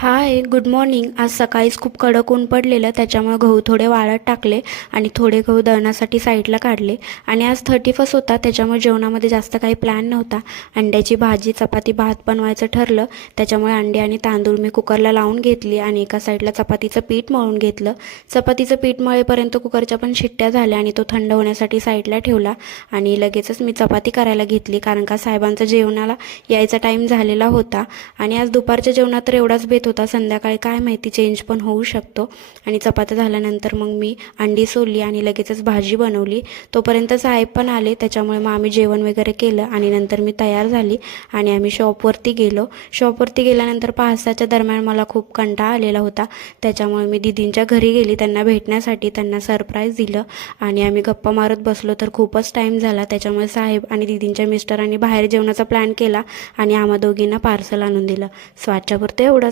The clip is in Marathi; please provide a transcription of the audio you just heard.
हाय, गुड मॉर्निंग. आज सकाळीच खूप कडक ऊन पडलेलं, त्याच्यामुळे गहू थोडे वाळत टाकले आणि थोडे गहू दळण्यासाठी साईडला काढले. आणि आज 31 होता, त्याच्यामुळे जेवणामध्ये जास्त काही प्लॅन नव्हता. अंड्याची भाजी, चपाती, भात बनवायचं ठरलं. त्याच्यामुळे अंडे आणि तांदूळ मी कुकरला लावून घेतली आणि एका साईडला चपातीचं पीठ मळून घेतलं. चपातीचं पीठ मळेपर्यंत कुकरच्या पण शिट्ट्या झाल्या आणि तो थंड होण्यासाठी साईडला ठेवला. आणि लगेचच मी चपाती करायला घेतली, कारण का साहेबांचा जेवणाला यायचा टाईम झालेला होता. आणि आज दुपारच्या जेवणात तर एवढाच बेत होता, संध्याकाळी काय माहिती चेंज पण होऊ शकतो. आणि चपात्या झाल्यानंतर मग मी अंडी सोलली आणि लगेचच भाजी बनवली. तोपर्यंत साहेब पण आले, त्याच्यामुळे मग आम्ही जेवण वगैरे केलं आणि नंतर मी तयार झाली आणि आम्ही शॉपवरती गेलो. शॉपवरती गेल्यानंतर 5-6च्या दरम्यान मला खूप कंटाळा आलेला होता, त्याच्यामुळे मी दीदींच्या घरी गेली त्यांना भेटण्यासाठी. त्यांना सरप्राईज दिलं आणि आम्ही गप्पा मारत बसलो तर खूपच टाईम झाला. त्याच्यामुळे साहेब आणि दीदींच्या मिस्टरांनी बाहेर जेवणाचा प्लॅन केला आणि आम्हा दोघींना पार्सल आणून दिलं. सो आजच्यापुरतं एवढंच.